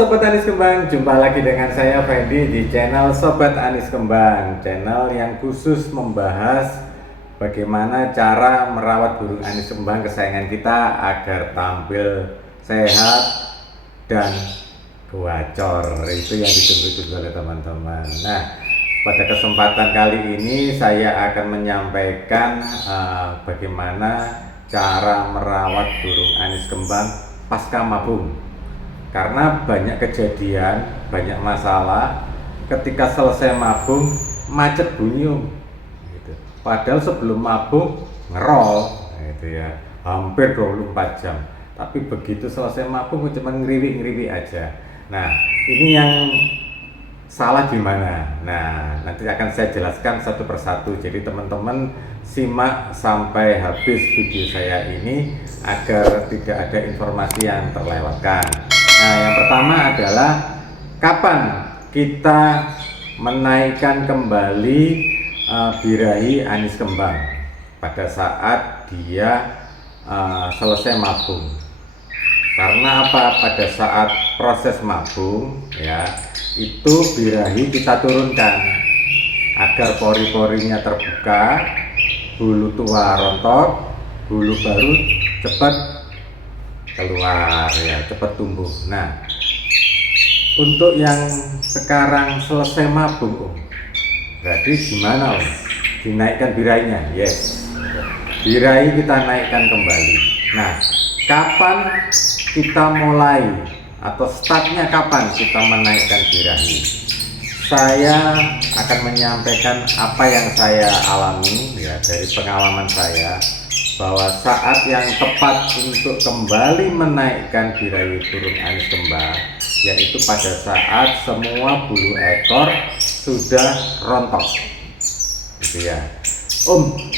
Sobat Anis Kembang, jumpa lagi dengan saya Fendi di channel Sobat Anis Kembang, channel yang khusus membahas bagaimana cara merawat burung anis kembang kesayangan kita agar tampil sehat dan gacor. Itu yang ditunggu-tunggu oleh teman-teman. Nah, pada kesempatan kali ini saya akan menyampaikan bagaimana cara merawat burung anis kembang pasca mabung. Karena banyak kejadian, banyak masalah ketika selesai mabung macet bunyi gitu. Padahal sebelum mabung ngerol gitu ya, hampir 24 jam. Tapi begitu selesai mabung cuma ngeriwi-ngeriwi aja. Nah, ini yang salah di mana? Nah, nanti akan saya jelaskan satu persatu. Jadi teman-teman simak sampai habis video saya ini agar tidak ada informasi yang terlewatkan. Nah, yang pertama adalah kapan kita menaikkan kembali birahi anis kembang pada saat dia selesai mabung. Karena apa? Pada saat proses mabung ya, itu birahi kita turunkan agar pori-porinya terbuka, bulu tua rontok, bulu baru cepat keluar ya, cepat tumbuh. Nah, untuk yang sekarang selesai mabung berarti gimana dinaikkan birahinya? Yes, birahi kita naikkan kembali. Nah, kapan kita mulai atau startnya kapan kita menaikkan birahi? Saya akan menyampaikan apa yang saya alami ya dari pengalaman saya, bahwa saat yang tepat untuk kembali menaikkan birahi burung anis kembang yaitu pada saat semua bulu ekor sudah rontok gitu ya.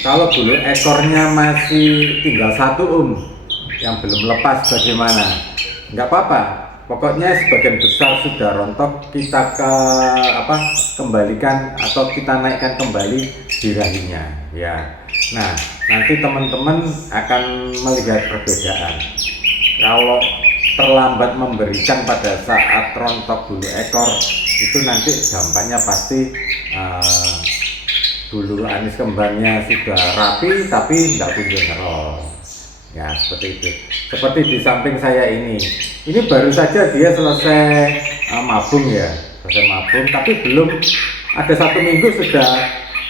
Kalau bulu ekornya masih tinggal satu yang belum lepas bagaimana? Nggak apa-apa, pokoknya sebagian besar sudah rontok, kita kembalikan atau kita naikkan kembali birahinya ya. Nah, nanti teman-teman akan melihat perbedaan. Kalau terlambat memberikan pada saat rontok bulu ekor, itu nanti dampaknya pasti bulu anis kembangnya sudah rapi tapi tidak kunjung ngerol. Ya, seperti itu. Seperti di samping saya ini baru saja dia selesai mabung ya, selesai mabung, tapi belum ada 1 minggu sudah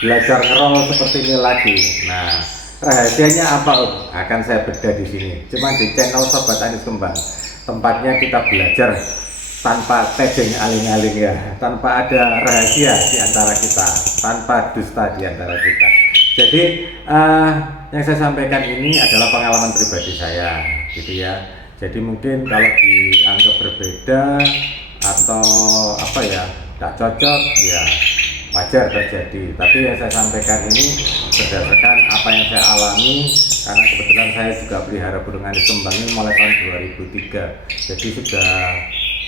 belajar ngerol seperti ini lagi. Nah, rahasianya apa akan saya bedah di sini. Cuma di channel Sobat Anis Kembang, tempatnya kita belajar tanpa tedeng aling-aling ya, tanpa ada rahasia di antara kita, tanpa dusta di antara kita. Jadi yang saya sampaikan ini adalah pengalaman pribadi saya, gitu ya. Jadi mungkin kalau dianggap berbeda atau tak cocok ya wajar terjadi. Tapi yang saya sampaikan ini berdasarkan apa yang saya alami, karena kebetulan saya juga pelihara burung anis kembang ini mulai tahun 2003. Jadi sudah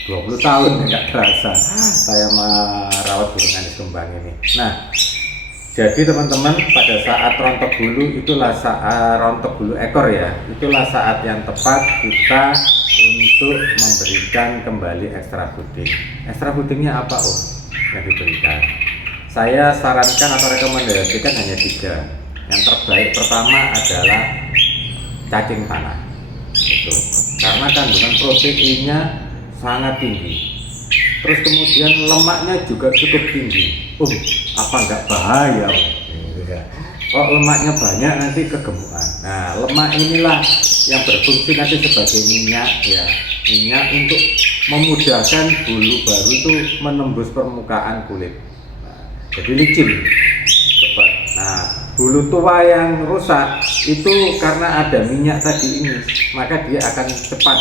20 tahun nggak terasa saya merawat burung anis kembang ini. Nah, jadi teman-teman, pada saat rontok bulu itulah saat rontok bulu ekor ya, itulah saat yang tepat kita untuk memberikan kembali ekstra puding. Ekstra pudingnya apa yang diberikan? Saya sarankan atau rekomendasikan hanya 3. Yang terbaik pertama adalah cacing tanah. Itu karena kandungan proteinnya sangat tinggi. Terus kemudian lemaknya juga cukup tinggi. Apa nggak bahaya? Kalau lemaknya banyak nanti kegemukan. Nah, lemak inilah yang berfungsi nanti sebagai minyak ya, minyak untuk memudahkan bulu baru itu menembus permukaan kulit. Jadi licin cepat. Nah, bulu tua yang rusak itu karena ada minyak tadi ini, maka dia akan cepat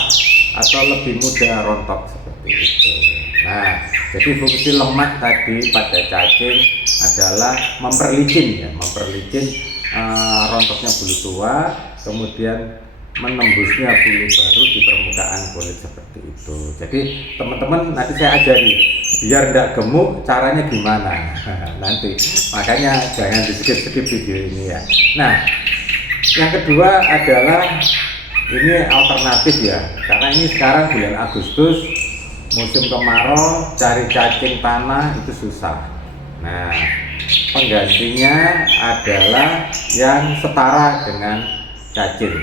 atau lebih mudah rontok seperti itu. Nah, jadi fungsi lemak tadi pada cacing adalah memperlicin rontoknya bulu tua, kemudian menembusnya bulu baru di permukaan kulit seperti itu. Jadi teman-teman nanti saya ajari biar tidak gemuk caranya gimana nanti. Makanya jangan di skip video ini ya. Nah, yang kedua adalah ini alternatif ya, karena ini sekarang bulan Agustus musim kemarau cari cacing tanah itu susah. Nah, penggantinya adalah yang setara dengan cacing.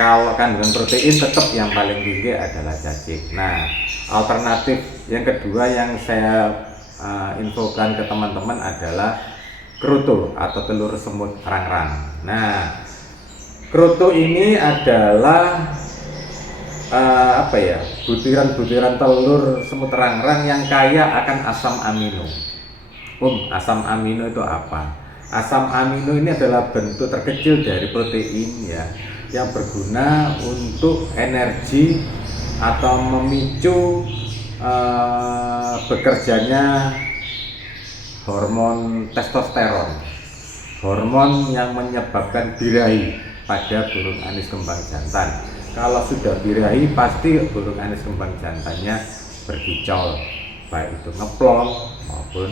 Kalau kandungan protein tetap yang paling tinggi adalah cacing. Nah, alternatif yang kedua yang saya infokan ke teman-teman adalah kroto atau telur semut rangrang. Nah, kroto ini adalah butiran-butiran telur semut rangrang yang kaya akan asam amino. Asam amino itu apa? Asam amino ini adalah bentuk terkecil dari protein ya, yang berguna untuk energi atau memicu bekerjanya hormon testosteron, hormon yang menyebabkan birahi pada burung anis kembang jantan. Kalau sudah birahi pasti burung anis kembang jantannya berkicau, baik itu ngeplong maupun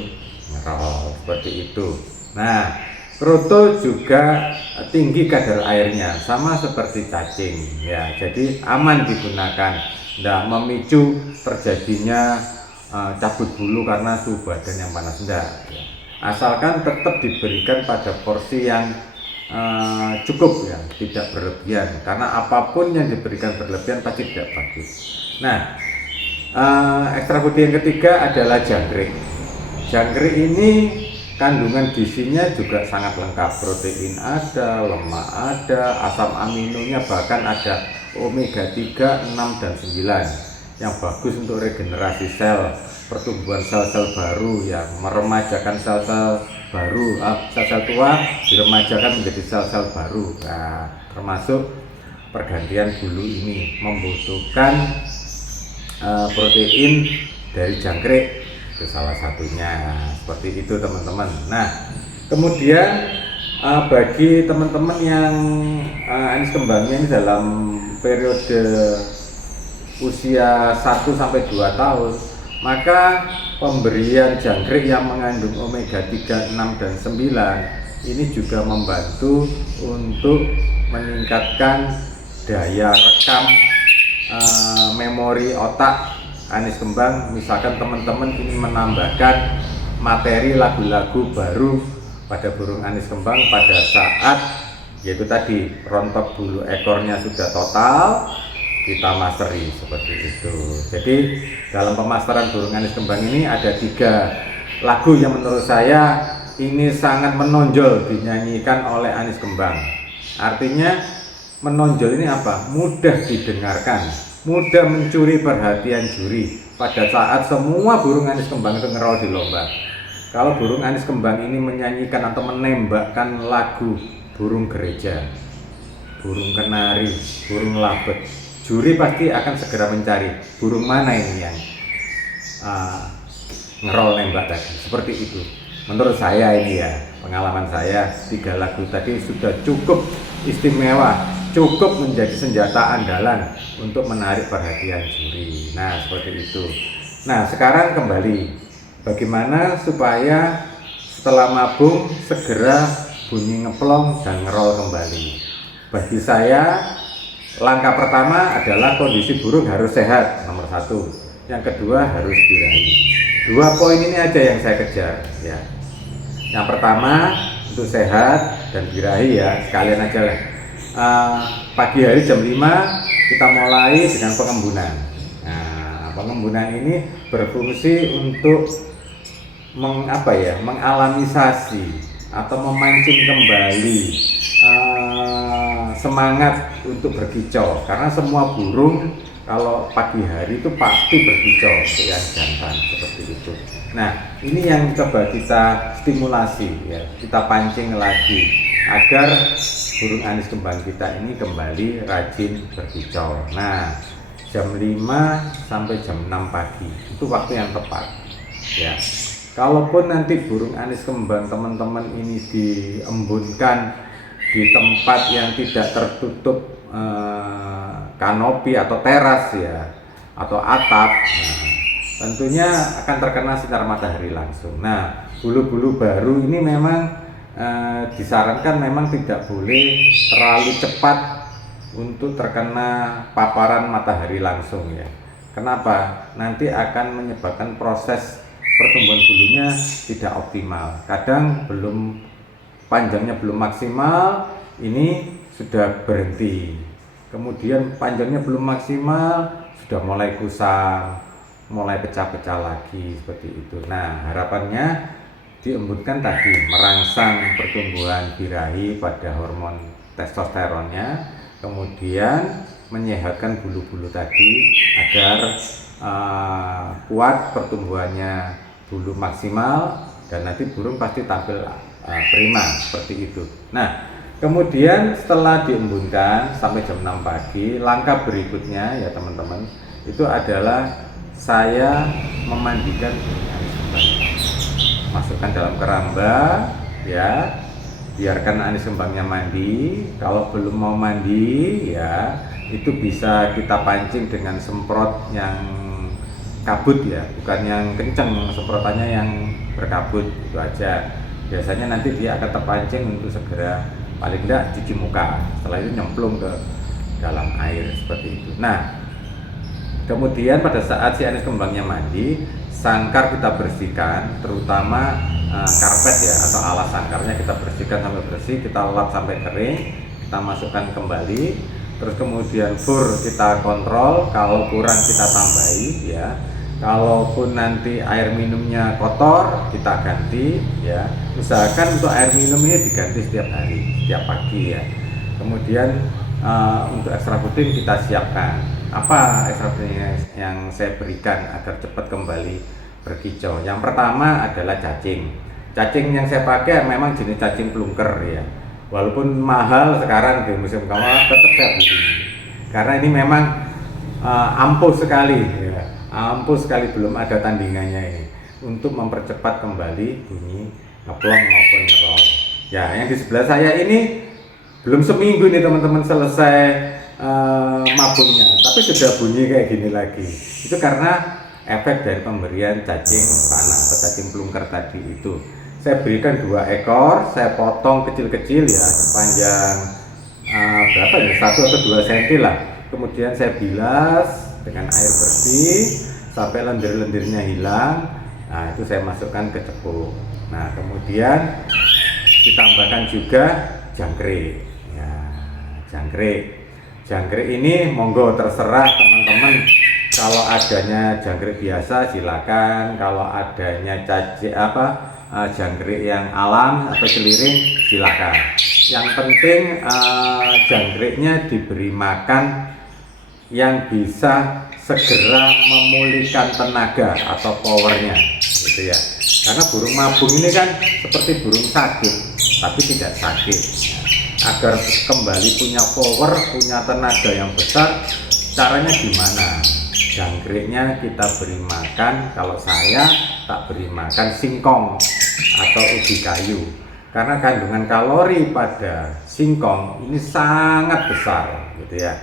ngerol seperti itu. Nah, kroto juga tinggi kadar airnya sama seperti cacing ya, jadi aman digunakan, tidak memicu terjadinya cabut bulu karena suhu badan yang panas, enggak ya. Asalkan tetap diberikan pada porsi yang cukup ya, tidak berlebihan, karena apapun yang diberikan berlebihan pasti tidak bagus. Nah, ekstra food yang ketiga adalah jangkrik. Jangkrik ini kandungan gizinya juga sangat lengkap, protein ada, lemak ada, asam aminonya bahkan ada omega 3, 6, dan 9 yang bagus untuk regenerasi sel, pertumbuhan sel-sel baru ya, meremajakan sel-sel baru, sel-sel tua diremajakan menjadi sel-sel baru. Nah, termasuk pergantian bulu ini membutuhkan protein dari jangkrik, itu salah satunya. Seperti itu teman-teman. Nah, kemudian bagi teman-teman yang anis kembangnya ini dalam periode usia 1-2 tahun, maka pemberian jangkrik yang mengandung omega 3, 6, dan 9 ini juga membantu untuk meningkatkan daya rekam memori otak anis kembang. Misalkan teman-teman ingin menambahkan materi lagu-lagu baru pada burung anis kembang pada saat yaitu tadi rontok bulu ekornya sudah total, kita masteri seperti itu. Jadi dalam pemasteran burung anis kembang ini ada 3 lagu yang menurut saya ini sangat menonjol dinyanyikan oleh anis kembang. Artinya menonjol ini apa? Mudah didengarkan, mudah mencuri perhatian juri pada saat semua burung anis kembang itu ngerol di lomba. Kalau burung anis kembang ini menyanyikan atau menembakkan lagu burung gereja, burung kenari, burung labet, juri pasti akan segera mencari burung mana ini yang ngerol nembak tadi. Seperti itu. Menurut saya ini ya, pengalaman saya 3 lagu tadi sudah cukup istimewa, cukup menjadi senjata andalan untuk menarik perhatian juri. Nah, seperti itu. Nah, sekarang kembali, bagaimana supaya setelah mabung segera bunyi ngeplong dan ngerol kembali. Bagi saya, langkah pertama adalah kondisi burung harus sehat, nomor 1. Yang kedua harus birahi. 2 poin ini aja yang saya kejar ya. Yang pertama untuk sehat dan birahi ya, sekalian aja lah. Pagi hari jam 5 kita mulai dengan pengembunan. Nah, pengembunan ini berfungsi untuk mengalamisasi atau memancing kembali semangat untuk berkicau, karena semua burung kalau pagi hari itu pasti berkicau untuk yang jantan seperti itu. Nah, ini yang coba kita stimulasi ya, kita pancing lagi agar burung anis kembang kita ini kembali rajin berkicau. Nah, jam 5 sampai jam 6 pagi itu waktu yang tepat ya. Kalaupun nanti burung anis kembang teman-teman ini diembunkan di tempat yang tidak tertutup kanopi atau teras ya, atau atap, nah, tentunya akan terkena sinar matahari langsung. Nah, bulu-bulu baru ini memang disarankan memang tidak boleh terlalu cepat untuk terkena paparan matahari langsung ya, Kenapa? Nanti akan menyebabkan proses pertumbuhan bulunya tidak optimal. Kadang panjangnya belum maksimal, ini sudah berhenti. Kemudian panjangnya belum maksimal, sudah mulai kusam, mulai pecah-pecah lagi seperti itu. Nah, harapannya diembutkan tadi merangsang pertumbuhan birahi pada hormon testosteronnya, kemudian menyehatkan bulu-bulu tadi agar kuat pertumbuhannya, bulu maksimal, dan nanti burung pasti tampil prima seperti itu. Nah, kemudian setelah diembunkan sampai jam 6 pagi, langkah berikutnya ya teman-teman, itu adalah saya memandikan burung anis kembang. Masukkan dalam keramba ya, biarkan anis kembangnya mandi. Kalau belum mau mandi ya, itu bisa kita pancing dengan semprot yang kabut ya, bukan yang kenceng, semprotannya yang berkabut, itu aja. Biasanya nanti dia akan terpancing untuk segera paling tidak cuci muka, setelah itu nyemplung ke dalam air seperti itu. Nah, kemudian pada saat si anis kembangnya mandi, sangkar kita bersihkan, terutama karpet ya atau alas sangkarnya kita bersihkan sampai bersih, kita lap sampai kering, kita masukkan kembali, terus kemudian fur kita kontrol, kalau kurang kita tambahi ya. Kalaupun nanti air minumnya kotor, kita ganti ya. Usahakan untuk air minum ini diganti setiap hari, setiap pagi ya. Kemudian untuk ekstra protein kita siapkan. Apa ekstra protein yang saya berikan agar cepat kembali berkicau? Yang pertama adalah cacing. Cacing yang saya pakai memang jenis cacing plungker ya. Walaupun mahal sekarang di musim kemarau, tetap saya beli. Karena ini memang ampuh sekali ya. Ampuh sekali, belum ada tandingannya ini untuk mempercepat kembali bunyi ngeplong maupun ngerol. Ya, yang di sebelah saya ini belum seminggu nih teman-teman selesai mabungnya, tapi sudah bunyi kayak gini lagi. Itu karena efek dari pemberian cacing panah atau cacing plungker tadi itu. Saya berikan 2 ekor, saya potong kecil-kecil ya, sepanjang berapa ya, 1 atau 2 cm lah. Kemudian saya bilas dengan air bersih sampai lendir-lendirnya hilang. Nah, itu saya masukkan ke cepuk. Nah, kemudian ditambahkan juga jangkrik ya. Jangkrik ini monggo terserah teman-teman, kalau adanya jangkrik biasa silakan, kalau adanya jangkrik yang alam atau celiring silakan. Yang penting jangkriknya diberi makan yang bisa segera memulihkan tenaga atau powernya gitu ya. Karena burung mabung ini kan seperti burung sakit tapi tidak sakit. Agar kembali punya power, punya tenaga yang besar, caranya gimana? Jangkriknya kita beri makan, kalau saya tak beri makan singkong atau ubi kayu, karena kandungan kalori pada singkong ini sangat besar gitu ya,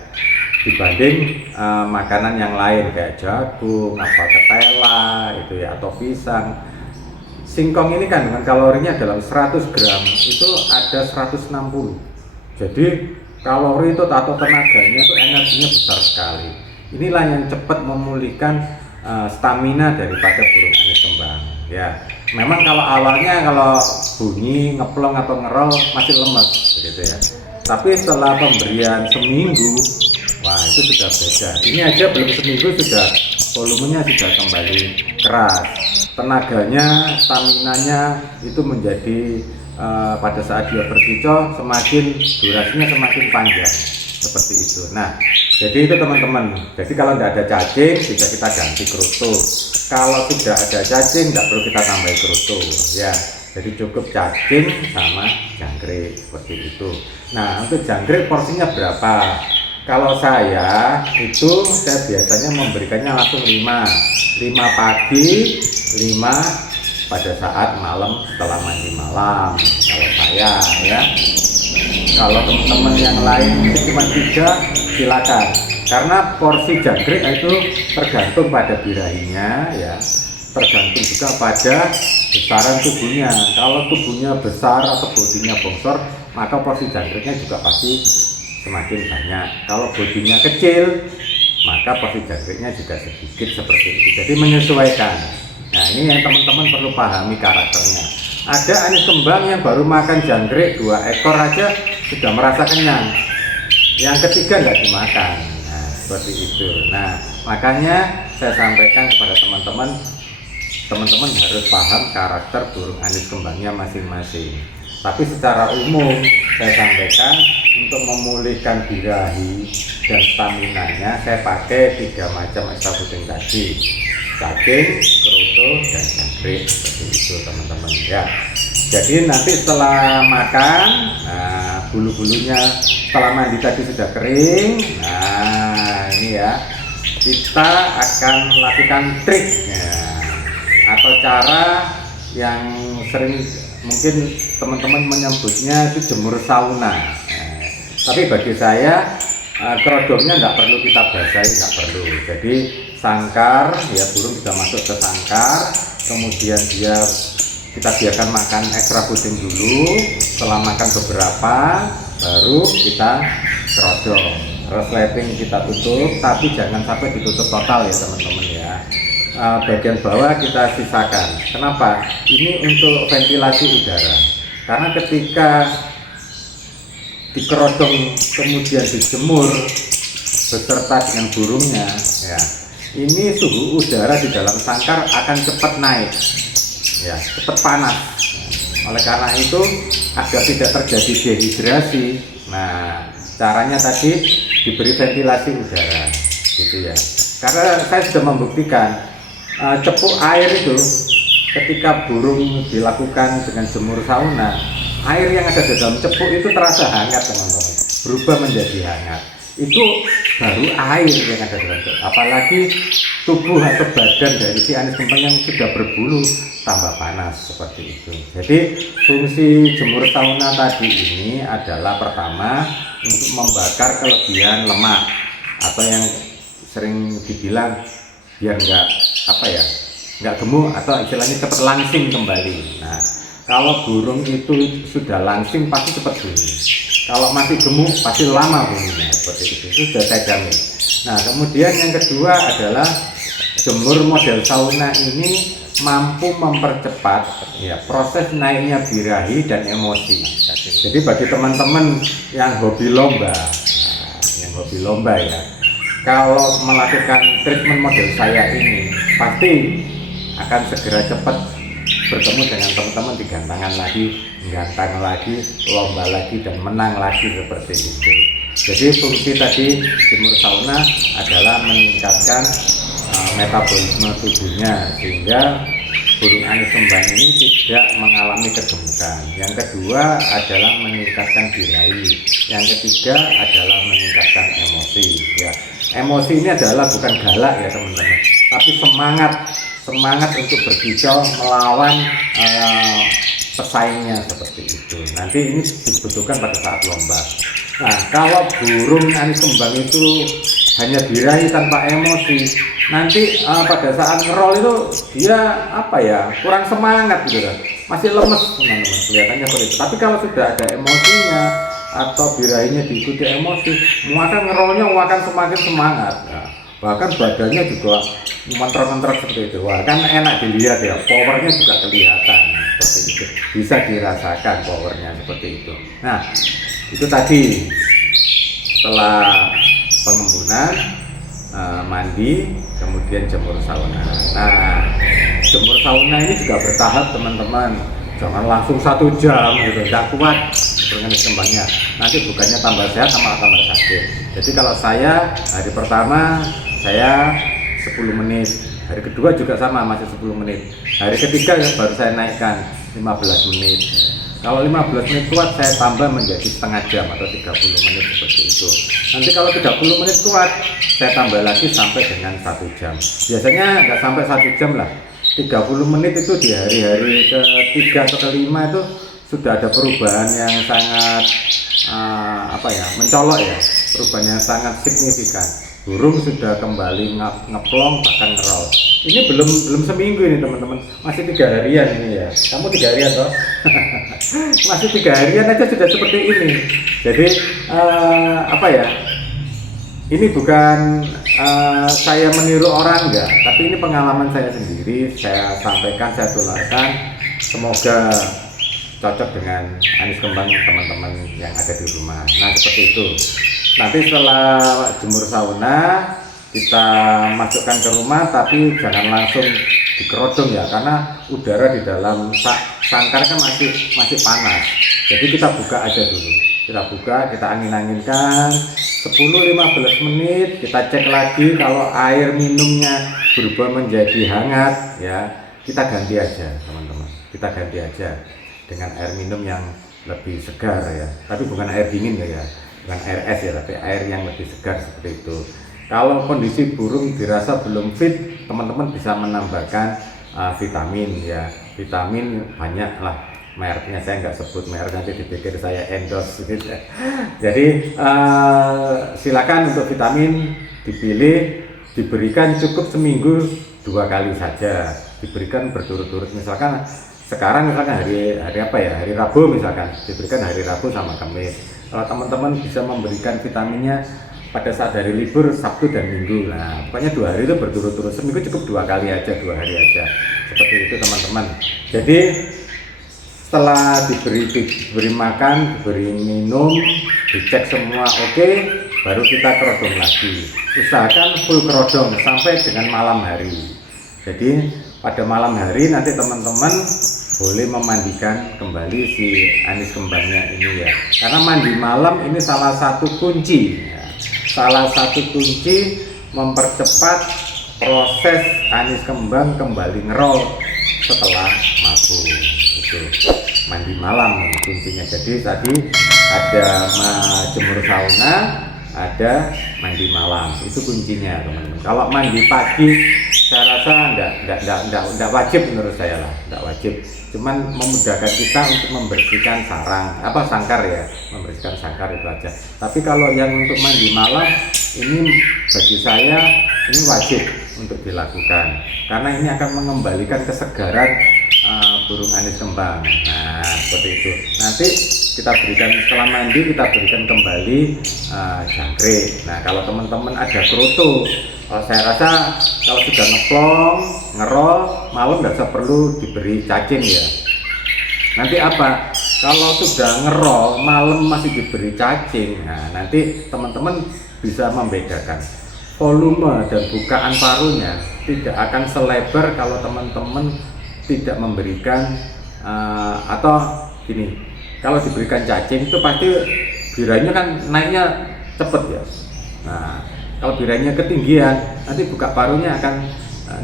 dibanding makanan yang lain kayak jagung, ketela itu ya, atau pisang. Singkong ini kandungan kalorinya dalam 100 gram itu ada 160. Jadi kalori itu atau tenaganya itu energinya besar sekali. Inilah yang cepat memulihkan stamina daripada burung anis kembang. Ya, memang kalau awalnya kalau bunyi ngeplong atau ngerol masih lemes begitu ya. Tapi setelah pemberian seminggu, wah itu sudah beda. Ini aja belum seminggu sudah volumenya sudah kembali keras. Tenaganya, staminanya itu menjadi pada saat dia berkicau semakin durasinya semakin panjang seperti itu. Nah, jadi itu teman-teman. Jadi kalau tidak ada cacing bisa kita ganti kerutu. Kalau tidak ada cacing tidak perlu kita tambahin kerutu ya. Jadi cukup cacing sama jangkrik seperti itu. Nah, untuk jangkrik porsinya berapa? Kalau saya itu saya biasanya memberikannya langsung 5 pagi, 5 pada saat malam setelah mandi malam. Kalau saya ya, kalau teman-teman yang lain cuma 3 silakan. Karena porsi jangkrik itu tergantung pada birahinya ya, tergantung juga pada besaran tubuhnya. Kalau tubuhnya besar atau bodinya bongsor, maka porsi jangkriknya juga pasti semakin banyak. Kalau bodinya kecil, maka porsi jangkriknya juga sedikit seperti itu. Jadi menyesuaikan. Nah, ini yang teman-teman perlu pahami karakternya. Ada anis kembang yang baru makan jangkrik 2 ekor aja sudah merasa kenyang, yang ketiga nggak dimakan. Nah, seperti itu. Nah, makanya saya sampaikan kepada teman-teman harus paham karakter burung anis kembangnya masing-masing. Tapi secara umum saya sampaikan untuk memulihkan birahi dan staminanya saya pakai 3 macam ekstra puting tadi: cacing, kerutu, dan jangkrik. Seperti itu teman-teman ya. Jadi nanti setelah makan, nah, bulu-bulunya setelah mandi tadi sudah kering. Nah, ini ya, kita akan lakukan triknya atau cara yang sering mungkin teman-teman menyebutnya itu jemur sauna. Nah, tapi bagi saya kerodongnya nggak perlu kita basahi, nggak perlu. Jadi sangkar ya, burung bisa masuk ke sangkar, kemudian kita biarkan makan ekstra puting dulu. Setelah makan beberapa baru kita kerodong. Resleting kita tutup, tapi jangan sampai ditutup total ya teman-teman ya. Bagian bawah kita sisakan. Kenapa? Ini untuk ventilasi udara. Karena ketika dikerodong kemudian dijemur beserta dengan burungnya ya, ini suhu udara di dalam sangkar akan cepat naik ya, cepat panas. Oleh karena itu, agar tidak terjadi dehidrasi, nah caranya tadi diberi ventilasi udara gitu ya. Karena saya sudah membuktikan cepuk air itu ketika burung dilakukan dengan jemur sauna, air yang ada di dalam cepuk itu terasa hangat teman-teman, berubah menjadi hangat. Itu baru air yang ada dalam cepuk. Apalagi tubuh atau badan dari si anis kembang yang sudah berbulu tambah panas seperti itu. Jadi fungsi jemur sauna tadi ini adalah pertama untuk membakar kelebihan lemak atau yang sering dibilang biar nggak gemuk atau istilahnya cepat langsing kembali. Nah, kalau burung itu sudah langsing pasti cepat bunyi. Kalau masih gemuk pasti lama bunyinya, seperti itu sudah saya jamin. Nah, kemudian yang kedua adalah jemur model sauna ini mampu mempercepat ya proses naiknya birahi dan emosi. Jadi bagi teman-teman yang hobi lomba, ya, kalau melakukan treatment model saya ini pasti akan segera cepat bertemu dengan teman-teman, digantangkan lagi, menggantang lagi, lomba lagi, dan menang lagi seperti itu. Jadi fungsi tadi jemur sauna adalah meningkatkan metabolisme tubuhnya sehingga burung anis kembang ini tidak mengalami kegemukan. Yang kedua adalah meningkatkan birahi. Yang ketiga adalah meningkatkan emosi. Ya, emosi ini adalah bukan galak ya teman-teman, tapi semangat untuk berkicau melawan pesaingnya seperti itu. Nanti ini dibutuhkan pada saat lomba. Nah, kalau burung anis kembang itu hanya birahi tanpa emosi, nanti pada saat ngerol itu dia kurang semangat gitu kan, masih lemes teman-teman, kelihatannya seperti itu. Tapi kalau sudah ada emosinya atau birahinya diikuti emosi, maka ngerolnya akan semakin semangat. Nah, bahkan badannya juga mentrok-mentrok seperti itu. Wah, kan enak dilihat ya, powernya juga kelihatan seperti itu, bisa dirasakan powernya seperti itu. Nah, itu tadi setelah pengembunan, mandi, kemudian jemur sauna. Nah, jemur sauna ini juga bertahap teman-teman, jangan langsung 1 jam gitu, tidak kuat burung anis kembangnya, nanti bukannya tambah sehat sama tambah sakit. Jadi kalau saya hari pertama saya 10 menit, hari kedua juga sama masih 10 menit, hari ketiga baru saya naikkan 15 menit. Kalau 15 menit kuat saya tambah menjadi setengah jam atau 30 menit seperti itu. Nanti kalau 30 menit kuat saya tambah lagi sampai dengan 1 jam. Biasanya nggak sampai 1 jam lah, 30 menit itu di hari-hari ke-3 atau ke-5 itu sudah ada perubahan yang sangat mencolok ya, perubahan yang sangat signifikan. Burung sudah kembali ngeplong bahkan ngerol. Ini belum seminggu ini teman-teman, masih 3 harian ini ya. Kamu 3 harian toh? Masih 3 harian aja sudah seperti ini. Jadi ini bukan saya meniru orang enggak, tapi ini pengalaman saya sendiri, saya sampaikan, saya tularkan, semoga cocok dengan anis kembang teman-teman yang ada di rumah. Nah seperti itu. Nanti setelah jemur sauna kita masukkan ke rumah, tapi jangan langsung dikerodong ya, karena udara di dalam sangkar kan masih panas. Jadi kita buka aja dulu. Kita buka, kita angin-anginkan 10-15 menit, kita cek lagi. Kalau air minumnya berubah menjadi hangat ya, kita ganti aja teman-teman. Kita ganti aja dengan air minum yang lebih segar ya. Tapi bukan air dingin ya, bukan air es ya, tapi air yang lebih segar seperti itu. Kalau kondisi burung dirasa belum fit, teman-teman bisa menambahkan vitamin ya. Vitamin banyak lah, mereknya saya nggak sebut merek, nanti dipikir saya endorse gitu. Jadi silakan untuk vitamin dipilih, diberikan cukup seminggu 2 kali saja, diberikan berturut-turut. Misalkan sekarang misalkan hari apa ya, hari Rabu misalkan, diberikan hari Rabu sama Kamis. Kalau teman-teman bisa memberikan vitaminnya pada saat hari libur Sabtu dan Minggu, nah pokoknya 2 hari itu berturut-turut, seminggu cukup 2 kali aja, 2 hari aja, seperti itu teman-teman. Jadi setelah diberi makan, diberi minum, dicek semua oke, baru kita kerodong lagi. Usahakan full kerodong sampai dengan malam hari. Jadi pada malam hari nanti teman-teman boleh memandikan kembali si anis kembangnya ini ya. Karena mandi malam ini salah satu kunci ya. Salah satu kunci mempercepat proses anis kembang kembali ngerol setelah mabuk. Itu mandi malam kuncinya. Jadi tadi ada jemur sauna, ada mandi malam, itu kuncinya teman-teman. Kalau mandi pagi saya rasa enggak wajib menurut saya lah, enggak wajib. Cuman memudahkan kita untuk membersihkan sangkar ya, membersihkan sangkar itu aja. Tapi kalau yang untuk mandi malam ini bagi saya ini wajib untuk dilakukan, karena ini akan mengembalikan kesegaran burung anis kembang. Nah seperti itu. Nanti kita berikan setelah mandi, kita berikan kembali jangkrik. Nah kalau teman-teman ada kroto, saya rasa kalau sudah ngeplong, ngerol, malam nggak usah perlu diberi cacing ya. Nanti apa? Kalau sudah ngerol, malam masih diberi cacing, nah nanti teman-teman bisa membedakan volume dan bukaan parunya tidak akan selebar kalau teman-teman tidak memberikan atau gini, kalau diberikan cacing itu pasti biranya kan naiknya cepet ya. Nah kalau biranya ketinggian, nanti buka parunya akan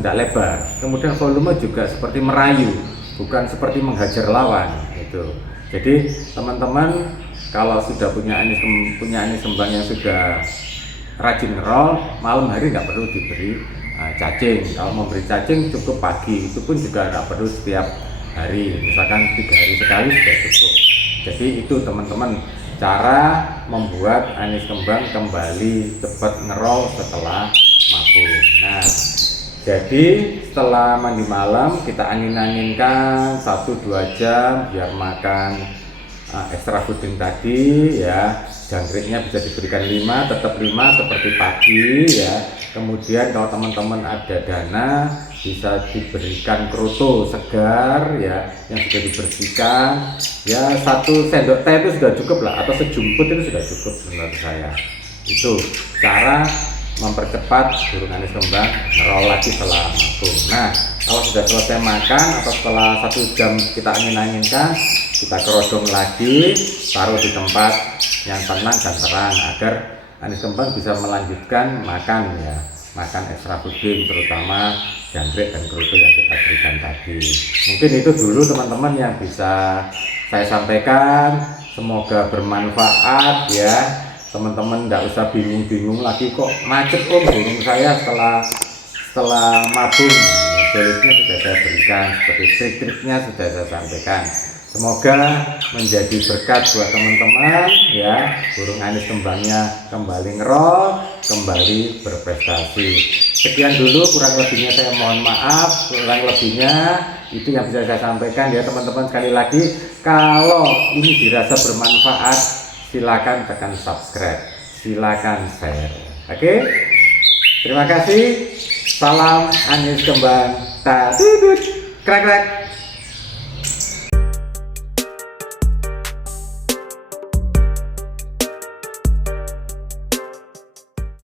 tidak lebar. Kemudian volume juga seperti merayu, bukan seperti menghajar lawan itu. Jadi teman-teman kalau sudah punya anis kembang yang sudah rajin ngerol, malam hari nggak perlu diberi cacing. Kalau mau beri cacing cukup pagi, itu pun juga nggak perlu setiap hari, misalkan 3 hari sekali sudah cukup. Jadi itu teman-teman cara membuat anis kembang kembali cepat ngerol setelah mabuk. Nah jadi setelah mandi malam kita angin-anginkan 1-2 jam biar makan ekstra fooding tadi ya. Jangkriknya bisa diberikan 5, tetap 5 seperti pagi ya. Kemudian kalau teman-teman ada dana bisa diberikan kroto segar ya, yang sudah dibersihkan ya. 1 sendok teh itu sudah cukup lah, atau sejumput itu sudah cukup menurut saya. Itu cara mempercepat burung anis kembang ngerol lagi setelah mabuk. Nah kalau sudah selesai makan atau setelah 1 jam kita angin-anginkan, kita kerodong lagi, taruh di tempat yang tenang dan terang agar anis kembang bisa melanjutkan makan ya, makan ekstra fooding, terutama jangkrik dan kroto yang kita berikan tadi. Mungkin itu dulu teman-teman yang bisa saya sampaikan, semoga bermanfaat ya. Teman-teman tidak usah bingung-bingung lagi, kok macet burung saya setelah mabung. Solusinya sudah saya berikan, seperti trik-triknya sudah saya sampaikan. Semoga menjadi berkat buat teman-teman ya, burung anis kembangnya kembali ngerol, kembali berprestasi. Sekian dulu, kurang lebihnya saya mohon maaf. Kurang lebihnya itu yang bisa saya sampaikan ya teman-teman. Sekali lagi, kalau ini dirasa bermanfaat, silakan tekan subscribe, silakan share. Oke? Terima kasih. Salam Anis Kembang. Tatudut. Krek krek.